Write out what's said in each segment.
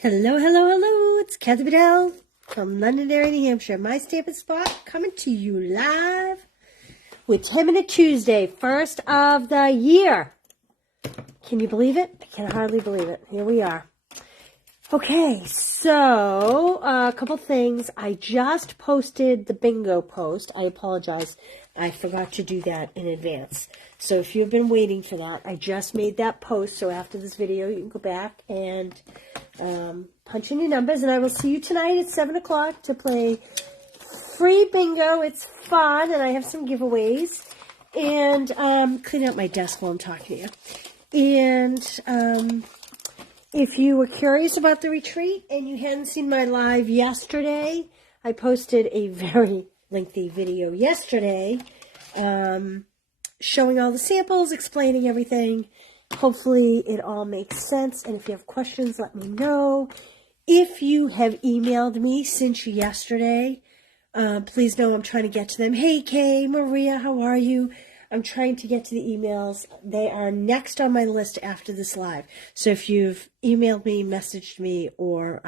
Hello, hello, hello. It's Kathy Bedell from Londonderry, New Hampshire. My Stampin' Spot coming to you live with 10-Minute Tuesday, first of the year. Can you believe it? I can hardly believe it. Here we are. Okay, so a couple things. I just posted the bingo post. I apologize. I forgot to do that in advance. So if you've been waiting for that, I just made that post. So after this video, you can go back and punch in your numbers. And I will see you tonight at 7 o'clock to play free bingo. It's fun, and I have some giveaways. And clean out my desk while I'm talking to you. And if you were curious about the retreat and you hadn't seen my live yesterday, I posted a very lengthy video yesterday showing all the samples, explaining everything. Hopefully it all makes sense. And if you have questions, let me know. If you have emailed me since yesterday, please know I'm trying to get to them. Hey, Kay, Maria, how are you? I'm trying to get to the emails. They are next on my list after this live. So if you've emailed me, messaged me, or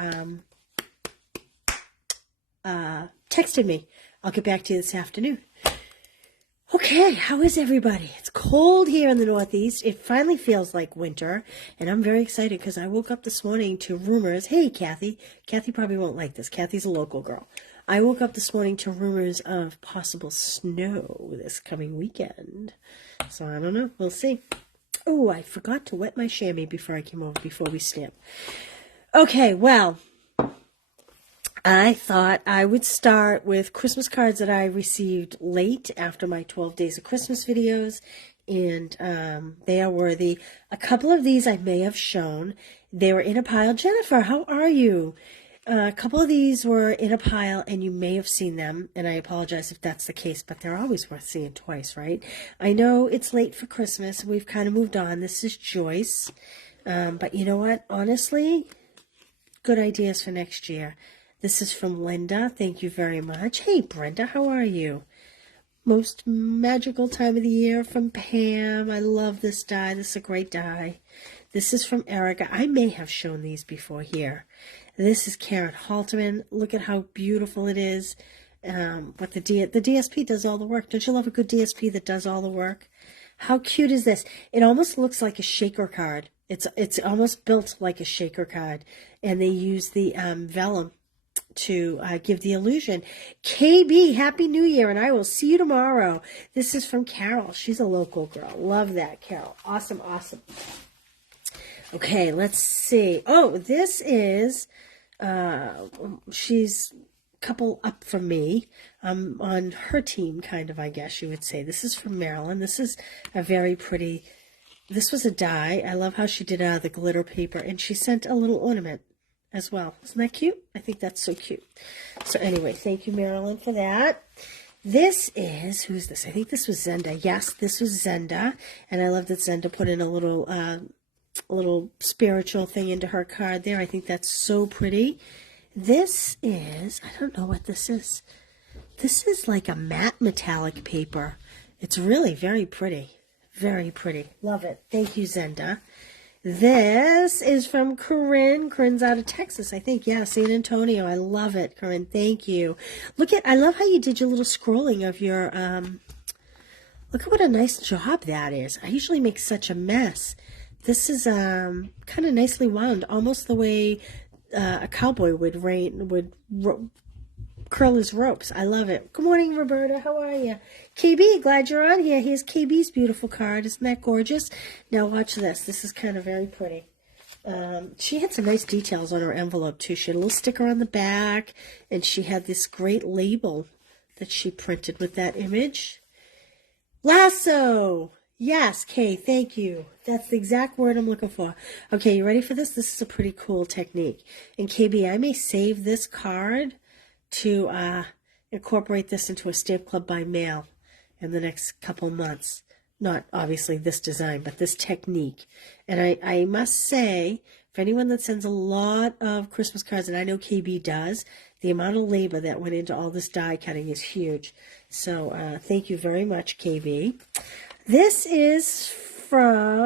texted me, I'll get back to you this afternoon. Okay, how is everybody? It's cold here in the Northeast. It finally feels like winter, and I'm very excited because I woke up this morning to rumors. Hey, Kathy. Kathy probably won't like this. Kathy's a local girl. I woke up this morning to rumors of possible snow this coming weekend. So I don't know. We'll see. Oh, I forgot to wet my chamois before I came over, before we stamp. Okay, well, I thought I would start with Christmas cards that I received late after my 12 Days of Christmas videos, and they are worthy. A couple of these I may have shown. They were in a pile. Jennifer, how are you? A couple of these were in a pile, and you may have seen them, and I apologize if that's the case, but they're always worth seeing twice, right? I know it's late for Christmas. We've kind of moved on. This is Joyce. But you know what? Honestly, good ideas for next year. This is from Linda. Thank you very much. Hey, Brenda, how are you? Most magical time of the year from Pam. I love this die. This is a great die. This is from Erica. I may have shown these before here. This is Karen Halterman. Look at how beautiful it is. But the DSP does all the work. Don't you love a good DSP that does all the work? How cute is this? It almost looks like a shaker card. It's almost built like a shaker card. And they use the vellum to give the illusion. KB, Happy New Year, and I will see you tomorrow. This is from Carol. She's a local girl. Love that, Carol. Awesome, awesome. Okay, let's see. Oh, this is, she's a couple up from me. I'm on her team, kind of, I guess you would say. This is from Marilyn. This is a very pretty, this was a die. I love how she did the glitter paper, and she sent a little ornament as well. Isn't that cute? I think that's so cute. So anyway, thank you, Marilyn, for that. This is, who's this? I think this was Zenda. Yes, this was Zenda. And I love that Zenda put in a little spiritual thing into her card there. I think that's so pretty. This is, I don't know what this is. This is like a matte metallic paper. It's really very pretty. Very pretty. Love it. Thank you, Zenda. This is from Corinne. Corinne's out of Texas, I think. Yeah, San Antonio. I love it, Corinne. Thank you. I love how you did your little scrolling of your, look at what a nice job that is. I usually make such a mess. This is kind of nicely wound, almost the way a cowboy would curl his ropes. I love it. Good morning, Roberta. How are you? KB, glad you're on here. Here's KB's beautiful card. Isn't that gorgeous? Now watch this. This is kind of very pretty. She had some nice details on her envelope, too. She had a little sticker on the back, and she had this great label that she printed with that image. Lasso! Yes, Kay, thank you. That's the exact word I'm looking for. Okay, you ready for this? This is a pretty cool technique. And KB, I may save this card to incorporate this into a Stamp Club by mail in the next couple months. Not obviously this design, but this technique. And I must say, for anyone that sends a lot of Christmas cards, and I know KB does, the amount of labor that went into all this die cutting is huge. So thank you very much, KB. This is from,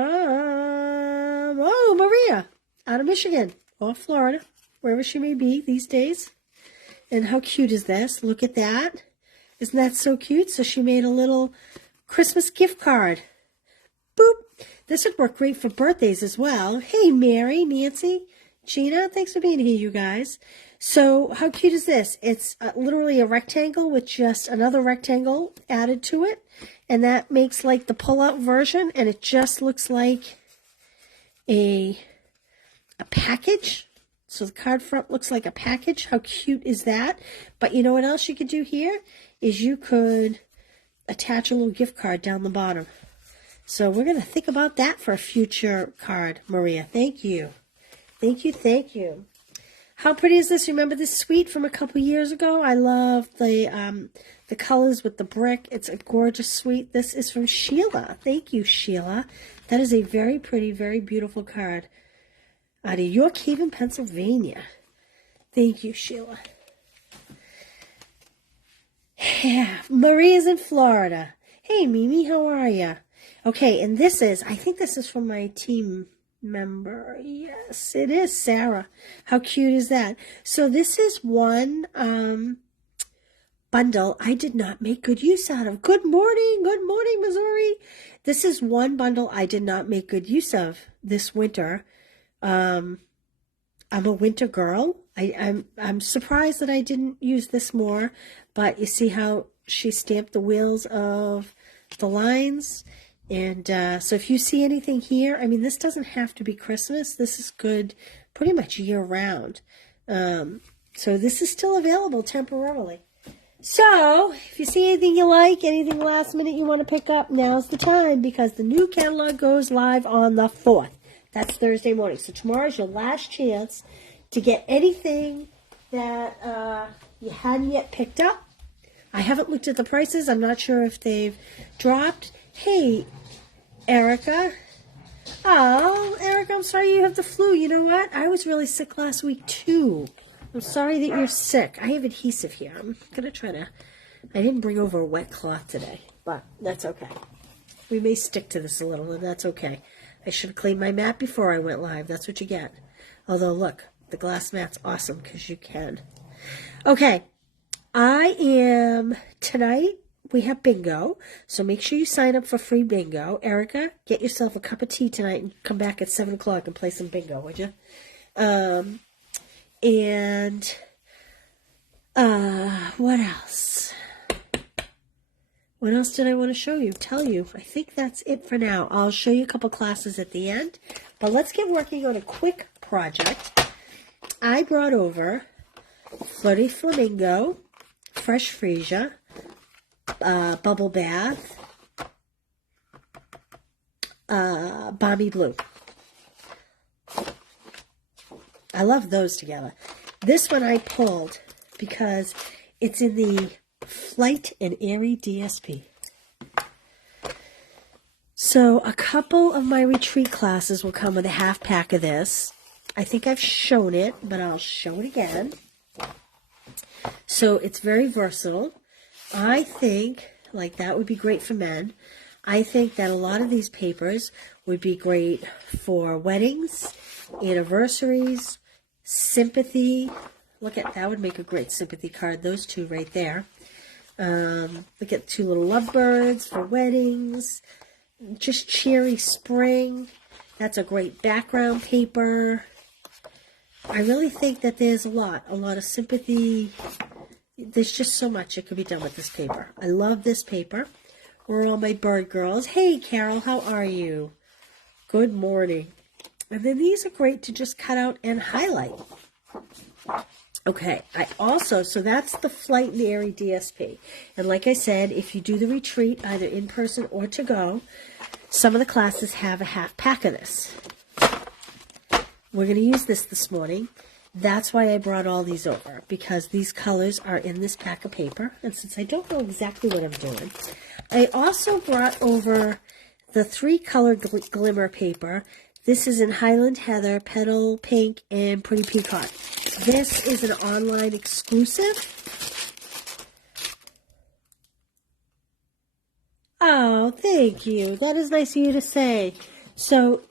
Maria, out of Michigan or Florida. wherever she may be these days. And how cute is this? Look at that. Isn't that so cute? So she made a little Christmas gift card. Boop. This would work great for birthdays as well. Hey, Mary, Nancy, Gina, thanks for being here, you guys. So how cute is this? It's literally a rectangle with just another rectangle added to it. And that makes like the pull-out version. And it just looks like a package. So the card front looks like a package. How cute is that? But you know what else you could do here? Is you could attach a little gift card down the bottom. So we're going to think about that for a future card, Maria. Thank you. Thank you, thank you. How pretty is this? Remember this suite from a couple years ago? I love the colors with the brick. It's a gorgeous suite. This is from Sheila. Thank you, Sheila. That is a very pretty, very beautiful card out of York Haven, Pennsylvania. Thank you, Sheila. Yeah, Maria's in Florida. Hey, Mimi, how are you? Okay, and this is, I think this is from my team member. Yes, it is Sarah. How cute is that? So this is one bundle I did not make good use out of. Good morning, Missouri. This is one bundle I did not make good use of this winter. I'm a winter girl. I'm surprised that I didn't use this more, but you see how she stamped the wheels of the lines. And so if you see anything here, I mean, this doesn't have to be Christmas. This is good pretty much year round. So this is still available temporarily. So if you see anything you like, anything last minute you want to pick up, now's the time, because the new catalog goes live on the 4th. That's Thursday morning. So tomorrow's your last chance to get anything that you hadn't yet picked up. I haven't looked at the prices. I'm not sure if they've dropped. Hey, Erica. Oh, Erica, I'm sorry you have the flu. You know what? I was really sick last week, too. I'm sorry that you're sick. I have adhesive here. I'm going to try to... I didn't bring over a wet cloth today, but that's okay. We may stick to this a little, and that's okay. I should have cleaned my mat before I went live. That's what you get. Although, look, the glass mat's awesome because you can. Okay. Tonight, we have bingo. So make sure you sign up for free bingo. Erica, get yourself a cup of tea tonight and come back at 7 o'clock and play some bingo, would you? What else? What else did I want to tell you? I think that's it for now. I'll show you a couple classes at the end, but let's get working on a quick project. I brought over Flirty Flamingo, Fresh Freesia, Bubble Bath, Balmy Blue. I love those together. This one I pulled because it's in the Flight and Airy DSP. So a couple of my retreat classes will come with a half pack of this. I think I've shown it, but I'll show it again. So it's very versatile. I think, like, that would be great for men. I think that a lot of these papers would be great for weddings, anniversaries, sympathy. Look at that, would make a great sympathy card. Those two right there. Look at two little lovebirds for weddings. Just cheery spring. That's a great background paper. I really think that there's a lot of sympathy. There's just so much that could be done with this paper. I love this paper. We're all my bird girls. Hey, Carol, how are you? Good morning. And then these are great to just cut out and highlight. Okay, so that's the Flight and Airy DSP. And like I said, if you do the retreat, either in person or to go, some of the classes have a half pack of this. We're going to use this morning. That's why I brought all these over, because these colors are in this pack of paper. And since I don't know exactly what I'm doing, I also brought over the 3-color Glimmer paper. This is in Highland Heather, Petal Pink, and Pretty Peacock. This is an online exclusive. Oh, thank you. That is nice of you to say. So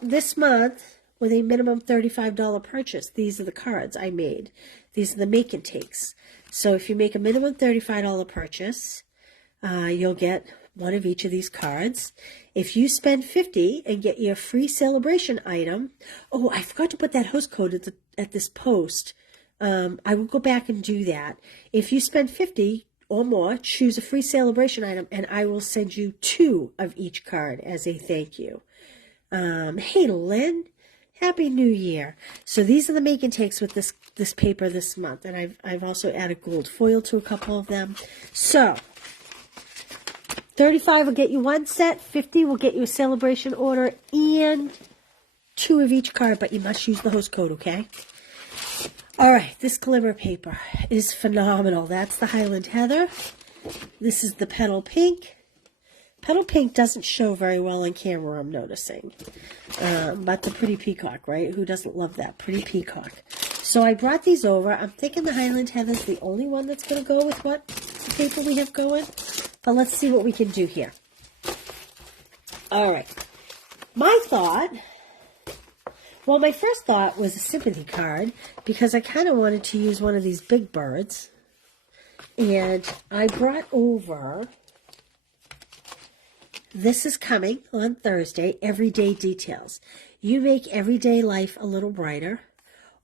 this month, with a minimum $35 purchase. These are the cards I made. These are the make and takes. So if you make a minimum $35 purchase, you'll get one of each of these cards. If you spend $50 and get your free Saleabration item, oh, I forgot to put that host code at this post. I will go back and do that. If you spend $50 or more, choose a free Saleabration item, and I will send you 2 of each card as a thank you. Hey, Lynn, Happy New Year. So these are the make and takes with this paper this month, and I've also added gold foil to a couple of them. So $35 will get you 1 set, $50 will get you a Saleabration order, and 2 of each card, but you must use the host code, okay? All right, this Glimmer paper is phenomenal. That's the Highland Heather. This is the Petal Pink. Petal Pink doesn't show very well on camera, I'm noticing. But the Pretty Peacock, right? Who doesn't love that? Pretty Peacock. So I brought these over. I'm thinking the Highland Heather is the only one that's going to go with what paper we have going. But let's see what we can do here. All right. My first thought was a sympathy card because I kind of wanted to use one of these big birds. And I brought over, this is coming on Thursday, Everyday Details. You make everyday life a little brighter.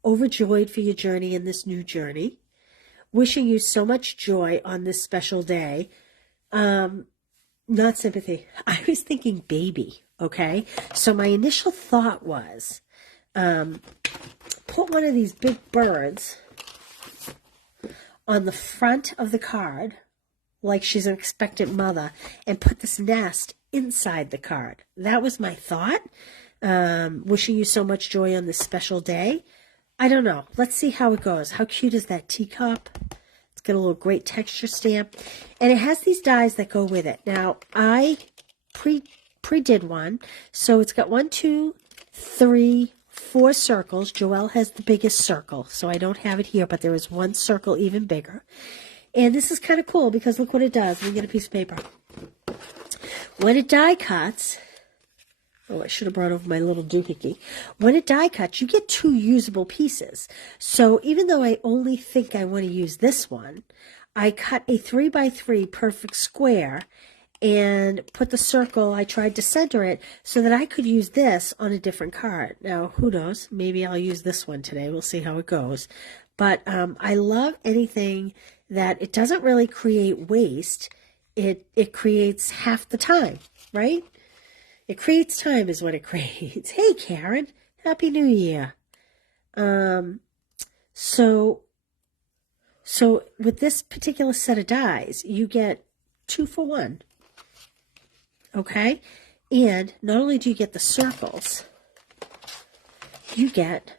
Overjoyed for your journey in this new journey. Wishing you so much joy on this special day. Not sympathy. I was thinking baby, okay? So my initial thought was, put one of these big birds on the front of the card, like she's an expectant mother, and put this nest inside the card. That was my thought. Wishing you so much joy on this special day. I don't know. Let's see how it goes. How cute is that teacup? It's got a little great texture stamp. And it has these dies that go with it. Now, I pre-did one. So it's got 1, 2, 3, 4 circles. Joelle has the biggest circle. So I don't have it here, but there is 1 circle even bigger. And this is kind of cool because look what it does. Let me get a piece of paper. When it die cuts, oh, I should have brought over my little doohickey. When it die cuts, you get 2 usable pieces. So even though I only think I want to use this one, I cut a 3x3 perfect square and put the circle, I tried to center it so that I could use this on a different card. Now, who knows? Maybe I'll use this one today. We'll see how it goes. But I love anything that it doesn't really create waste. It creates half the time, right? It creates time is what it creates. Hey, Karen. Happy New Year. So with this particular set of dies, you get 2 for 1. Okay? And not only do you get the circles, you get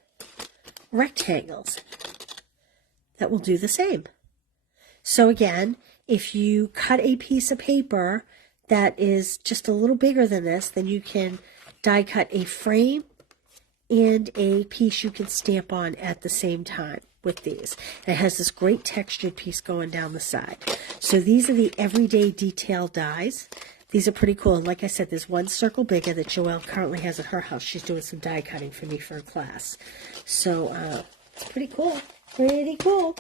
rectangles that will do the same. So again, if you cut a piece of paper that is just a little bigger than this, then you can die cut a frame and a piece you can stamp on at the same time with these. And it has this great textured piece going down the side. So these are the Everyday Detail dies. These are pretty cool. And like I said, there's 1 circle bigger that Joelle currently has at her house. She's doing some die cutting for me for a class. So it's pretty cool. Pretty cool.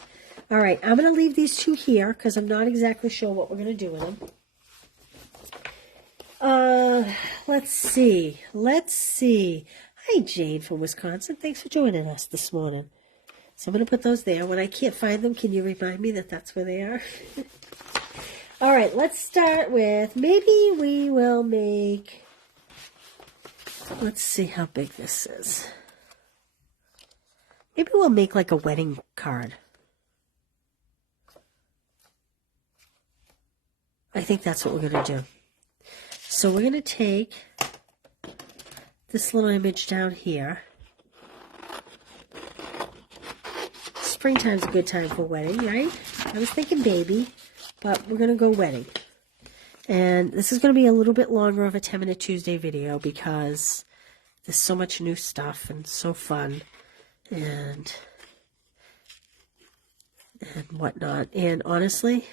All right, I'm going to leave these 2 here because I'm not exactly sure what we're going to do with them. Let's see. Hi, Jane from Wisconsin. Thanks for joining us this morning. So I'm going to put those there. When I can't find them, can you remind me that that's where they are? All right, let's start with, maybe we will make, let's see how big this is. Maybe we'll make like a wedding card. I think that's what we're going to do. So we're going to take this little image down here. Springtime's a good time for wedding, right? I was thinking baby, but we're going to go wedding. And this is going to be a little bit longer of a 10-minute Tuesday video because there's so much new stuff and so fun and whatnot. And honestly,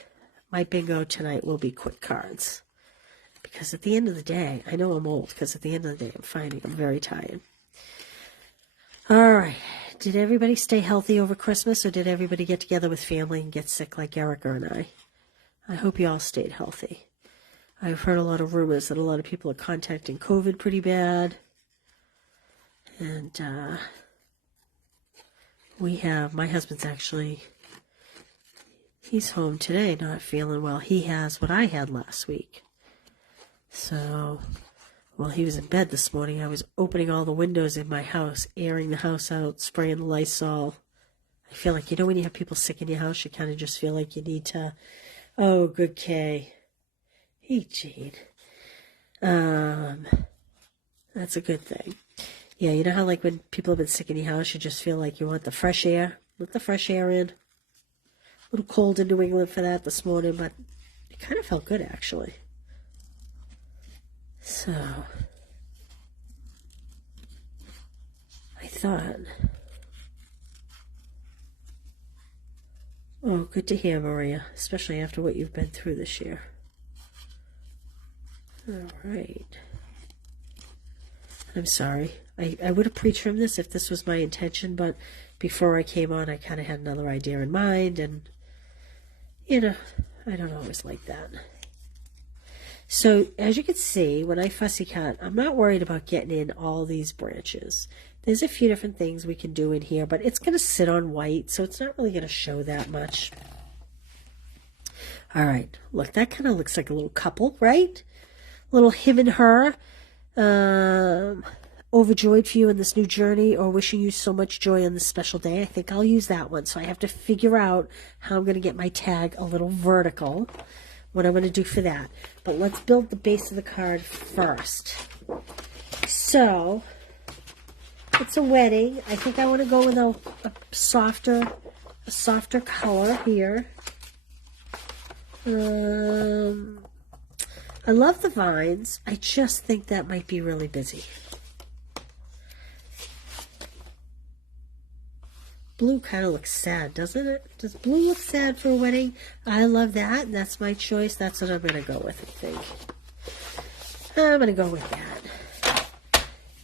my bingo tonight will be quick cards. Because at the end of the day, I know I'm old, because at the end of the day, I'm finding I'm very tired. All right. Did everybody stay healthy over Christmas, or did everybody get together with family and get sick like Erica and I? I hope you all stayed healthy. I've heard a lot of rumors that a lot of people are contacting COVID pretty bad. And my husband's actually, he's home today, not feeling well. He has what I had last week. So, while he was in bed this morning, I was opening all the windows in my house, airing the house out, spraying the Lysol. I feel like, when you have people sick in your house, you kind of just feel like you need to, oh, good Kay. Hey, Jade. That's a good thing. Yeah, you know how like when people have been sick in your house, you just feel like you want the fresh air? Let the fresh air in. A little cold in New England for that this morning, but it kind of felt good, actually. So, I thought, oh, good to hear, Maria, especially after what you've been through this year. All right. I'm sorry. I would have preached from this if this was my intention, but before I came on, I kind of had another idea in mind, and, I don't always like that. So, as you can see, when I fussy cut, I'm not worried about getting in all these branches. There's a few different things we can do in here, but it's going to sit on white, so it's not really going to show that much. All right. Look, that kind of looks like a little couple, right? Little him and her. Overjoyed for you in this new journey, or wishing you so much joy on this special day. I think I'll use that one. So I have to figure out how I'm going to get my tag a little vertical, what I'm going to do for that. But let's build the base of the card first. So it's a wedding. I think I want to go with a softer color here. I love the vines. I just think that might be really busy. Blue kind of looks sad, doesn't it? Does blue look sad for a wedding? I love that, and that's my choice. That's what I'm going to go with, I think. I'm going to go with that.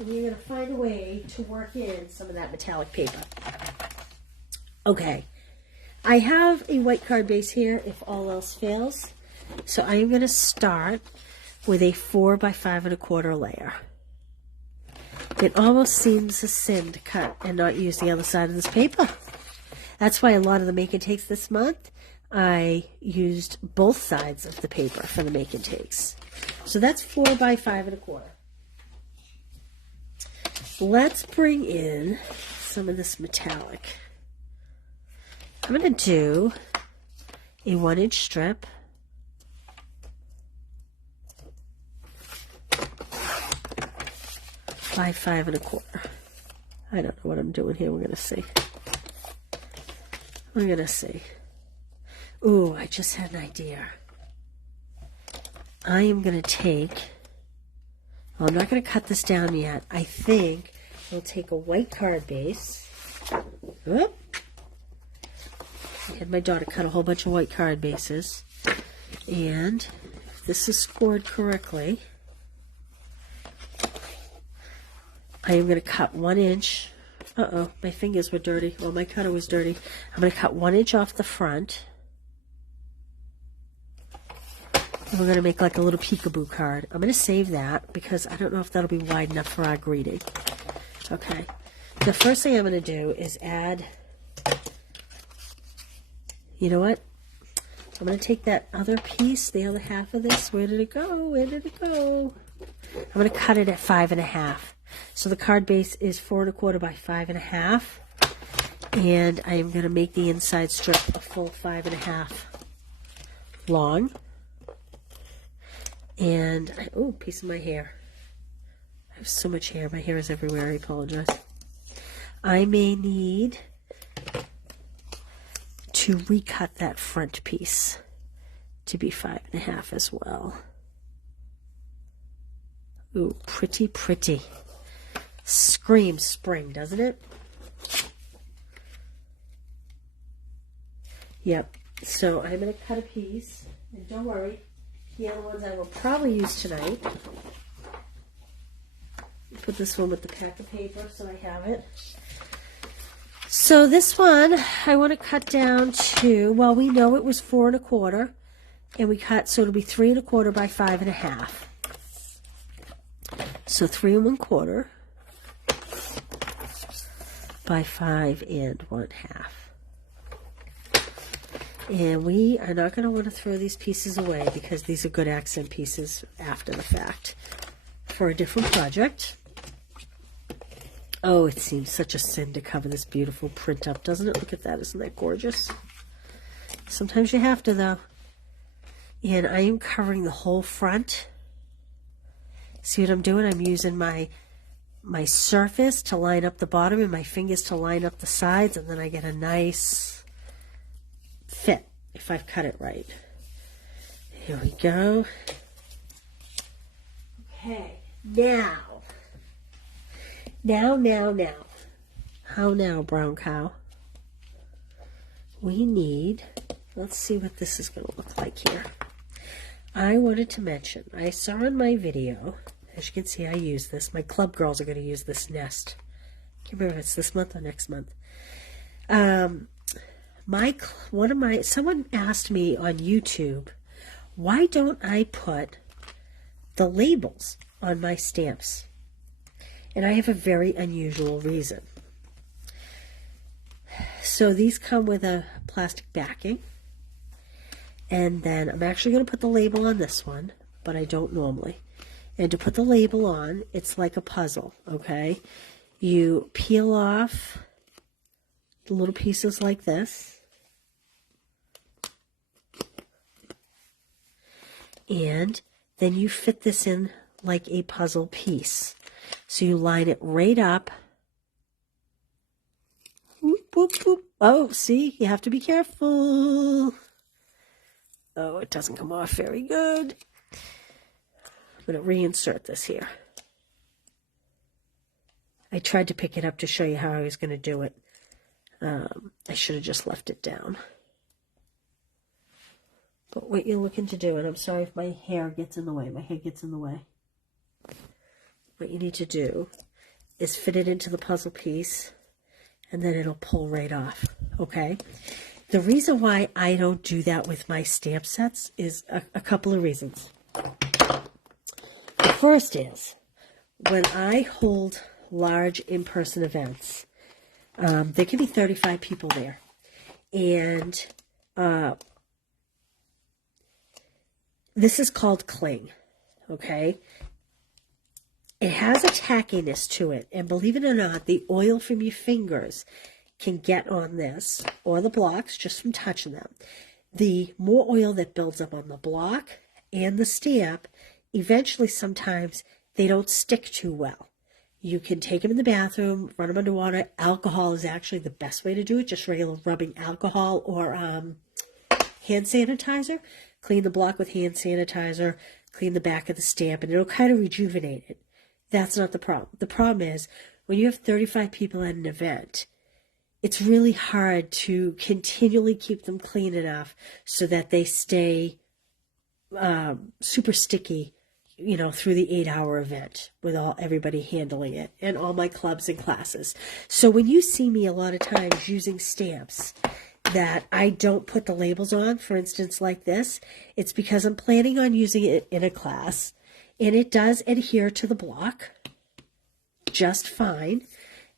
And you're going to find a way to work in some of that metallic paper. Okay. I have a white card base here if all else fails. So I am going to start with a 4 by 5 1/4 layer. It almost seems a sin to cut and not use the other side of this paper. That's why a lot of the make and takes this month, I used both sides of the paper for the make and takes. So that's 4 by 5 1/4. Let's bring in some of this metallic. I'm going to do a 1-inch strip. By 5 1/4. I don't know what I'm doing here. We're going to see. We're going to see. Ooh, I just had an idea. I am going to take, well, I'm not going to cut this down yet. I think we'll take a white card base. Oop. I had my daughter cut a whole bunch of white card bases. And if this is scored correctly, I am going to cut 1 inch. Uh-oh, my fingers were dirty. Well, my cutter was dirty. I'm going to cut 1 inch off the front. And we're going to make like a little peekaboo card. I'm going to save that because I don't know if that'll be wide enough for our greeting. Okay. The first thing I'm going to do is add, you know what? I'm going to take that other piece, the other half of this. Where did it go? Where did it go? I'm going to cut it at 5 1/2. So the card base is 4 1/4 by 5 1/2, and I am going to make the inside strip a full 5 1/2 long. And oh, piece of my hair. I have so much hair. My hair is everywhere. I apologize. I may need to recut that front piece to be 5 1/2 as well. Ooh, pretty, pretty. Screams spring, doesn't it? Yep. So I'm going to cut a piece. And don't worry, the other ones I will probably use tonight. Put this one with the pack of paper so I have it. So this one, I want to cut down to, well, we know it was 4 1/4, and we cut, so it'll be 3 1/4 by 5 1/2. So 3 1/4 by 5 1/2. And we are not going to want to throw these pieces away because these are good accent pieces after the fact for a different project. Oh, it seems such a sin to cover this beautiful print up, doesn't it? Look at that. Isn't that gorgeous? Sometimes you have to, though. And I am covering the whole front. See what I'm doing? I'm using my surface to line up the bottom and my fingers to line up the sides, and then I get a nice fit if I've cut it right. Here we go. Okay, now. How now, brown cow? We need, let's see what this is going to look like here. I wanted to mention, I saw in my video, as you can see, I use this. My club girls are going to use this nest. I can't remember if it's this month or next month. Someone asked me on YouTube, why don't I put the labels on my stamps? And I have a very unusual reason. So these come with a plastic backing. And then I'm actually going to put the label on this one, but I don't normally. And to put the label on, it's like a puzzle, okay? You peel off the little pieces like this. And then you fit this in like a puzzle piece. So you line it right up. Whoop, whoop, whoop. Oh, see, you have to be careful. Oh, it doesn't come off very good. I'm going to reinsert this here. I tried to pick it up to show you how I was going to do it. I should have just left it down. But what you're looking to do, and I'm sorry if my hair gets in the way, my head gets in the way. What you need to do is fit it into the puzzle piece, and then it'll pull right off, okay? The reason why I don't do that with my stamp sets is a couple of reasons. The first is, when I hold large in-person events, there can be 35 people there, and this is called cling, okay? It has a tackiness to it, and believe it or not, the oil from your fingers can get on this, or the blocks, just from touching them. The more oil that builds up on the block and the stamp, eventually sometimes they don't stick too well. You can take them in the bathroom, run them underwater. Alcohol is actually the best way to do it, just regular rubbing alcohol or hand sanitizer. Clean the block with hand sanitizer, clean the back of the stamp, and it'll kind of rejuvenate it. That's not the problem. The problem is when you have 35 people at an event, it's really hard to continually keep them clean enough so that they stay super sticky, you know, through the 8-hour event with everybody handling it and all my clubs and classes. So when you see me a lot of times using stamps that I don't put the labels on, for instance, like this, it's because I'm planning on using it in a class, and it does adhere to the block just fine.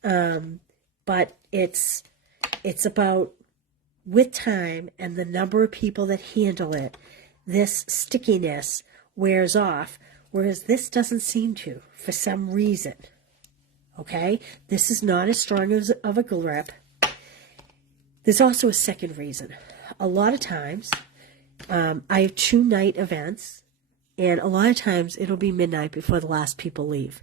But it's about, with time and the number of people that handle it, this stickiness wears off, whereas this doesn't seem to, for some reason. Okay? This is not as strong of a grip. There's also a second reason. A lot of times, I have 2 night events, and a lot of times it'll be midnight before the last people leave.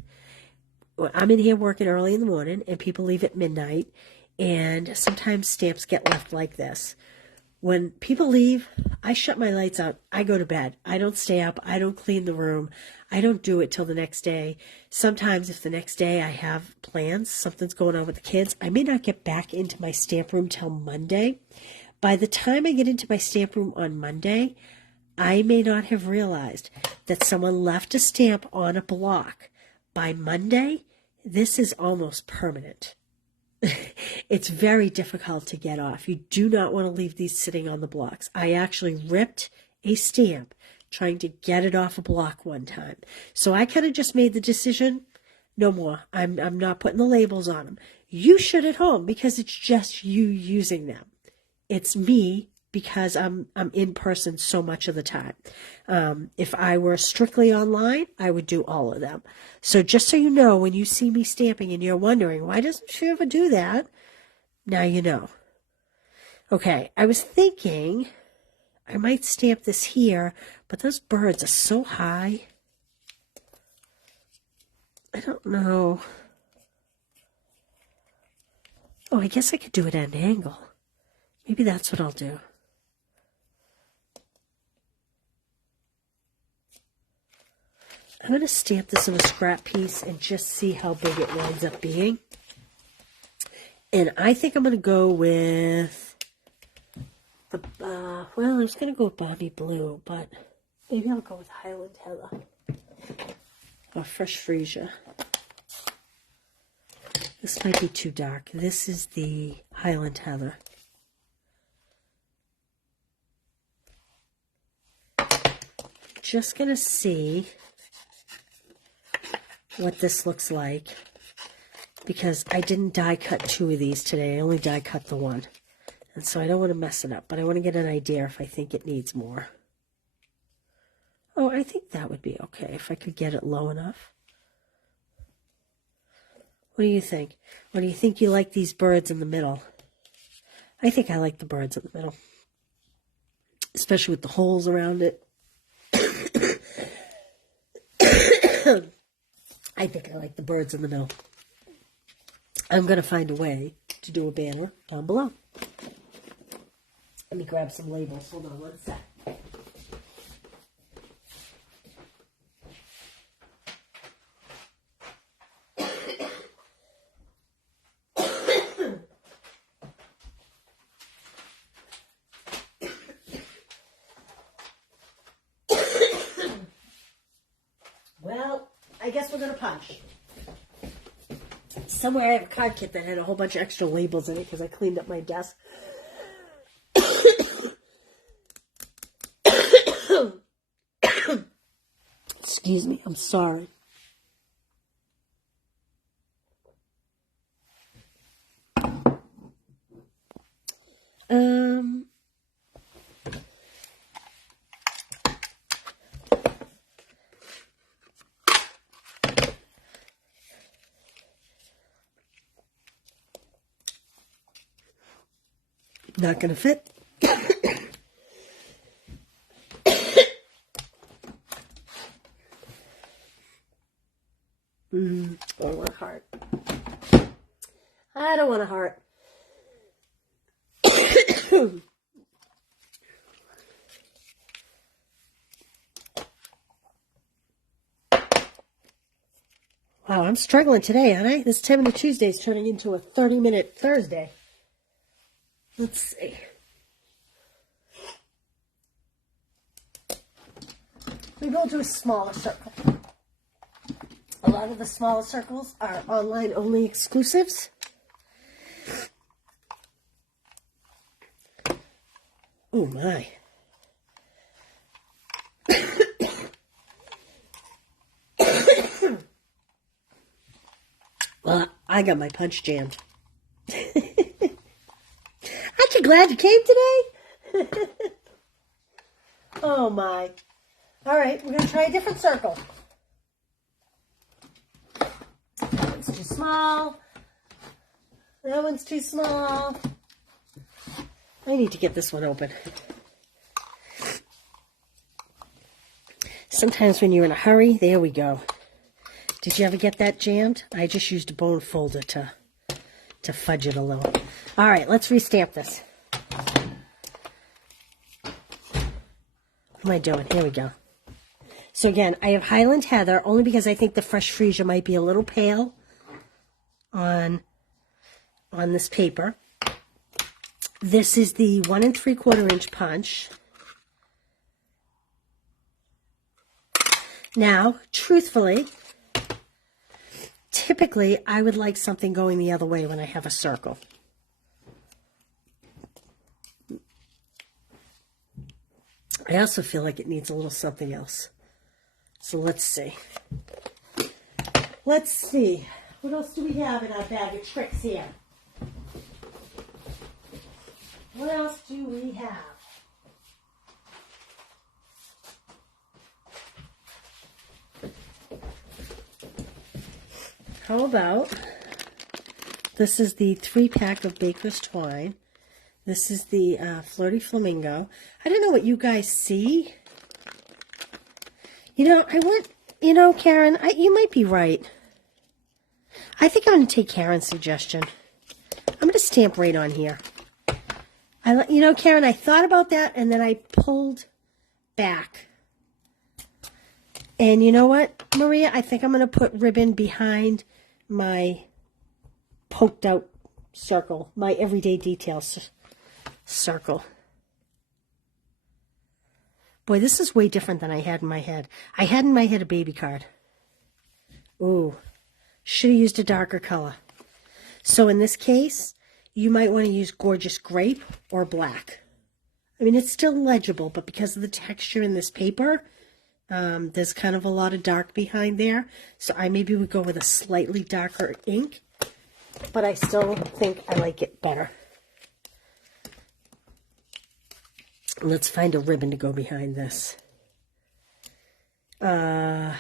I'm in here working early in the morning, and people leave at midnight, and sometimes stamps get left like this. When people leave, I shut my lights out. I go to bed. I don't stay up. I don't clean the room. I don't do it till the next day. Sometimes if the next day I have plans, something's going on with the kids, I may not get back into my stamp room till Monday. By the time I get into my stamp room on Monday, I may not have realized that someone left a stamp on a block. By Monday, this is almost permanent. it's very difficult to get off. You do not want to leave these sitting on the blocks. I actually ripped a stamp trying to get it off a block one time. So I kind of just made the decision, no more. I'm not putting the labels on them. You should at home because it's just you using them. It's me because I'm in person so much of the time. If I were strictly online, I would do all of them. So just so you know, when you see me stamping and you're wondering, why doesn't she ever do that? Now you know. Okay, I was thinking I might stamp this here, but those birds are so high. I don't know. Oh, I guess I could do it at an angle. Maybe that's what I'll do. I'm going to stamp this in a scrap piece and just see how big it winds up being. And I think I'm going to go with the, well, I was going to go with Bobby Blue, but maybe I'll go with Highland Heather or Fresh Freesia. This might be too dark. This is the Highland Heather. Just going to see what this looks like because I didn't die cut 2 of these today. I only die cut the 1. And so I don't want to mess it up, but I want to get an idea if I think it needs more. Oh, I think that would be okay if I could get it low enough. What do you think? Or do you think you like these birds in the middle? I think I like the birds in the middle, especially with the holes around it. I think I like the birds in the middle. I'm going to find a way to do a banner down below. Let me grab some labels. Hold on one sec. Well, I guess we're going to punch. Somewhere I have a card kit that had a whole bunch of extra labels in it because I cleaned up my desk. Excuse me, I'm sorry. Not going to fit. I don't want a heart. I don't want a heart. Wow, I'm struggling today, aren't I? This 10-minute Tuesday is turning into a 30-minute Thursday. Let's see. We go to a smaller circle. A lot of the smaller circles are online-only exclusives. Oh, my. Well, I got my punch jammed. Aren't you glad you came today? Oh, my. All right, we're going to try a different circle. That one's too small. That one's too small. I need to get this one open. Sometimes when you're in a hurry, there we go. Did you ever get that jammed? I just used a bone folder to fudge it a little. All right, let's restamp this. What am I doing? Here we go. So again, I have Highland Heather only because I think the Fresh Freesia might be a little pale on this paper. This is the 1 3/4 inch punch. Now, truthfully, typically I would like something going the other way when I have a circle. I also feel like it needs a little something else. So let's see. Let's see. What else do we have in our bag of tricks here? What else do we have? How about, this is the 3-pack of Baker's Twine. This is the Flirty Flamingo. I don't know what you guys see. You know, Karen, you might be right. I think I'm going to take Karen's suggestion. I'm going to stamp right on here. You know, Karen, I thought about that, and then I pulled back. And you know what, Maria? I think I'm going to put ribbon behind my poked out circle, my everyday details circle. Boy, this is way different than I had in my head. I had in my head a baby card. Ooh, should have used a darker color. So in this case, you might want to use Gorgeous Grape or black. I mean, it's still legible, but because of the texture in this paper, there's kind of a lot of dark behind there. So I maybe would go with a slightly darker ink, but I still think I like it better. Let's find a ribbon to go behind this. Bubble.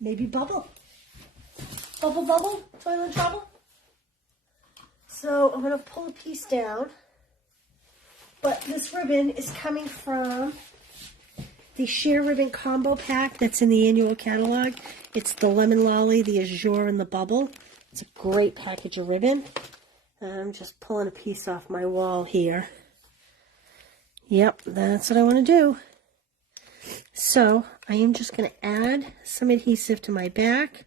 Maybe bubble. Bubble, bubble. Toilet trouble. So I'm going to pull a piece down. But this ribbon is coming from the sheer ribbon combo pack that's in the annual catalog. It's the Lemon Lolly, the Azure, and the Bubble. It's a great package of ribbon. I'm just pulling a piece off my wall here. Yep, that's what I want to do. So I am just going to add some adhesive to my back.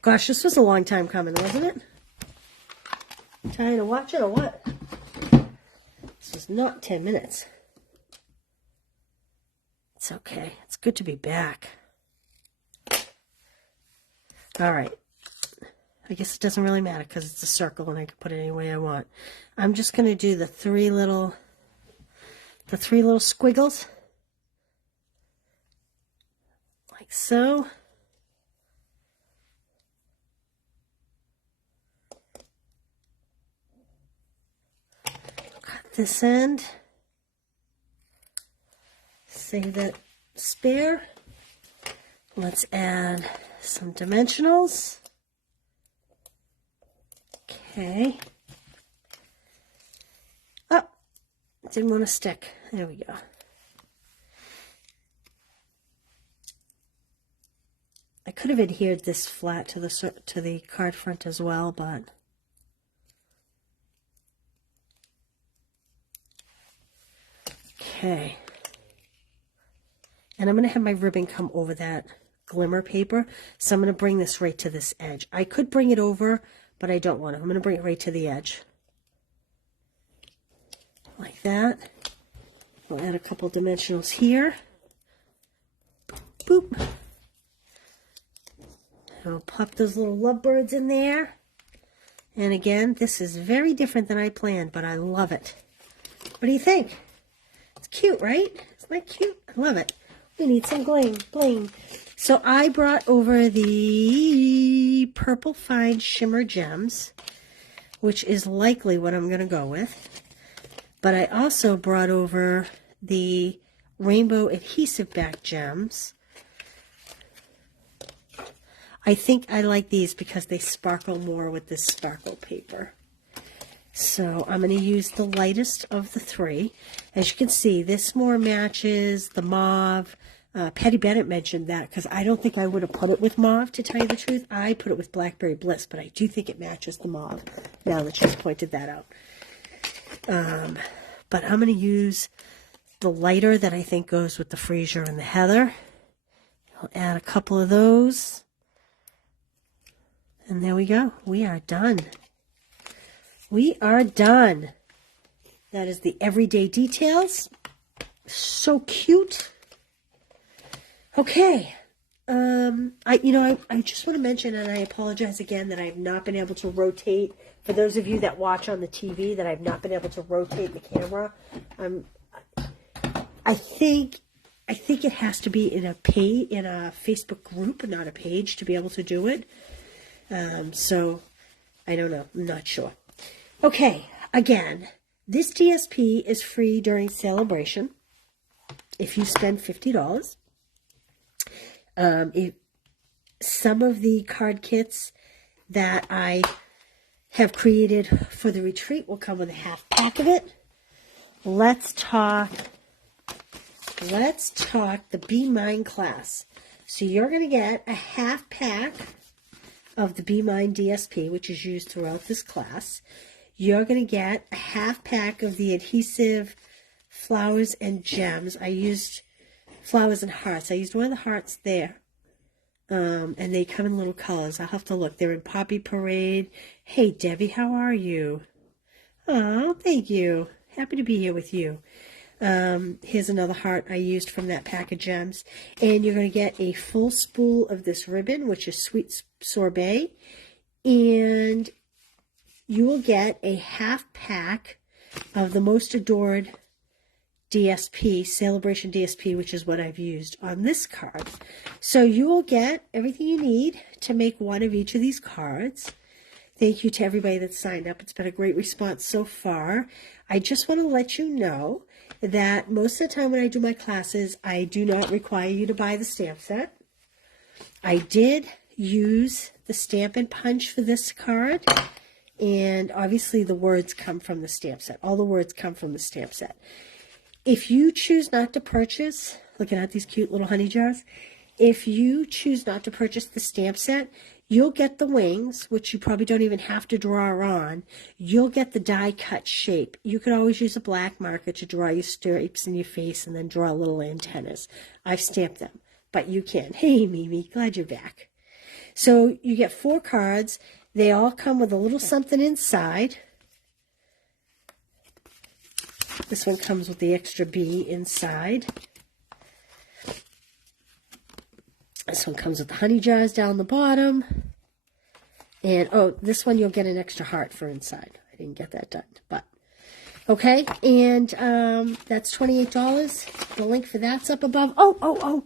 Gosh, this was a long time coming, wasn't it? Trying to watch it or what? This was not 10 minutes. It's okay. It's good to be back. All right. I guess it doesn't really matter because it's a circle and I can put it any way I want. I'm just going to do the three little squiggles. Like so. Cut this end. Save that spare. Let's add some dimensionals. Okay. Oh, didn't want to stick. There we go. I could have adhered this flat to the card front as well, but okay. And I'm going to have my ribbon come over that glimmer paper, so I'm going to bring this right to this edge. I could bring it over, but I don't want to. I'm going to bring it right to the edge. Like that. We'll add a couple dimensionals here. Boop. I'll pop those little lovebirds in there. And again, this is very different than I planned, but I love it. What do you think? It's cute, right? Isn't that cute? I love it. We need some bling. So I brought over the Purple Fine Shimmer Gems, which is likely what I'm going to go with. But I also brought over the Rainbow Adhesive Back Gems. I think I like these because they sparkle more with this sparkle paper. So I'm going to use the lightest of the three. As you can see, this more matches the mauve. Patty Bennett mentioned that because I don't think I would have put it with mauve, to tell you the truth. I put it with Blackberry Bliss, but I do think it matches the mauve, now that she's pointed that out. But I'm going to use the lighter that I think goes with the Freesia and the Heather. I'll add a couple of those. And there we go. We are done. We are done. That is the Everyday Details. So cute. Okay. I just want to mention, and I apologize again, that I have not been able to rotate. For those of you that watch on the TV, that I've not been able to rotate the camera. I think it has to be in a Facebook group, not a page, to be able to do it. So I don't know. I'm not sure. Okay. Again, this DSP is free during Saleabration if you spend $50. Some of the card kits that I have created for the retreat will come with a half pack of it. Let's talk the Be Mine class. So you're going to get a half pack of the Be Mine DSP, which is used throughout this class. You're going to get a half pack of the adhesive flowers and gems. I used flowers and hearts. I used one of the hearts there. And they come in little colors. I'll have to look. They're in Poppy Parade. Hey, Debbie, how are you? Oh, thank you. Happy to be here with you. Here's another heart I used from that pack of gems. And you're going to get a full spool of this ribbon, which is Sweet Sorbet. And you will get a half pack of the Most Adored DSP, Saleabration DSP, which is what I've used on this card. So you will get everything you need to make one of each of these cards. Thank you to everybody that signed up. It's been a great response so far. I just want to let you know that most of the time when I do my classes, I do not require you to buy the stamp set. I did use the stamp and punch for this card, and obviously the words come from the stamp set. All the words come from the stamp set. If you choose not to purchase, looking at these cute little honey jars, if you choose not to purchase the stamp set, you'll get the wings, which you probably don't even have to draw on. You'll get the die cut shape. You could always use a black marker to draw your stripes in your face and then draw little antennas. I've stamped them, but you can. Hey, Mimi, glad you're back. So you get 4 cards. They all come with a little something inside. This one comes with the extra B inside. This one comes with the honey jars down the bottom. And, oh, this one you'll get an extra heart for inside. I didn't get that done, but, okay. And that's $28. The link for that's up above. Oh.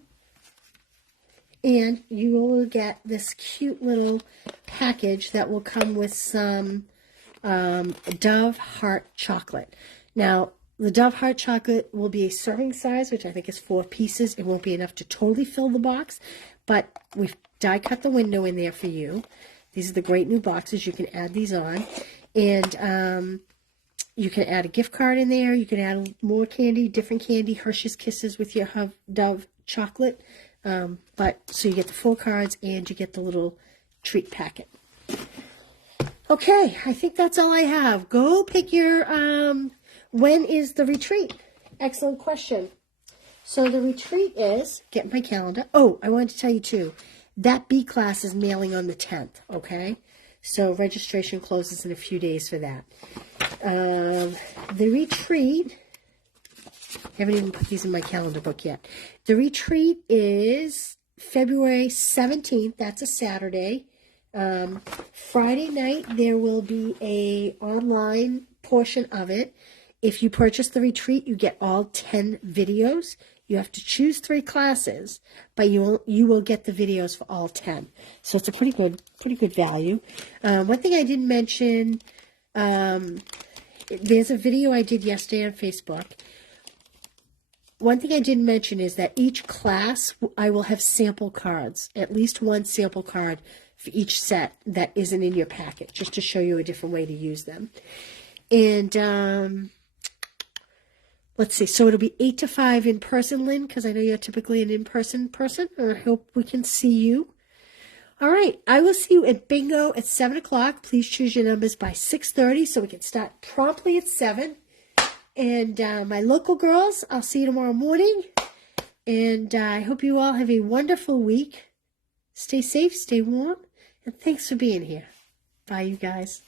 And you will get this cute little package that will come with some Dove Heart chocolate. Now, the Dove Heart chocolate will be a serving size, which I think is 4 pieces. It won't be enough to totally fill the box, but we've die cut the window in there for you. These are the great new boxes. You can add these on. And you can add a gift card in there. You can add more candy, different candy, Hershey's Kisses with your Dove chocolate. So you get the 4 cards and you get the little treat packet. Okay, I think that's all I have. Go pick your, when is the retreat? Excellent question. So the retreat is, get my calendar. Oh, I wanted to tell you too, that B class is mailing on the 10th, okay? So registration closes in a few days for that. The retreat, I haven't even put these in my calendar book yet. The retreat is February 17th. That's a Saturday. Friday night, there will be a online portion of it. If you purchase the retreat, you get all 10 videos. You have to choose 3 classes, but you will get the videos for all 10. So it's a pretty good value. One thing I didn't mention, there's a video I did yesterday on Facebook. One thing I didn't mention is that each class, I will have sample cards, at least one sample card for each set that isn't in your packet, just to show you a different way to use them. And let's see, so it'll be 8 to 5 in person, Lynn, because I know you're typically an in-person person, and I hope we can see you. All right, I will see you at bingo at 7 o'clock. Please choose your numbers by 6:30 so we can start promptly at 7. And my local girls, I'll see you tomorrow morning. And I hope you all have a wonderful week. Stay safe, stay warm, and thanks for being here. Bye, you guys.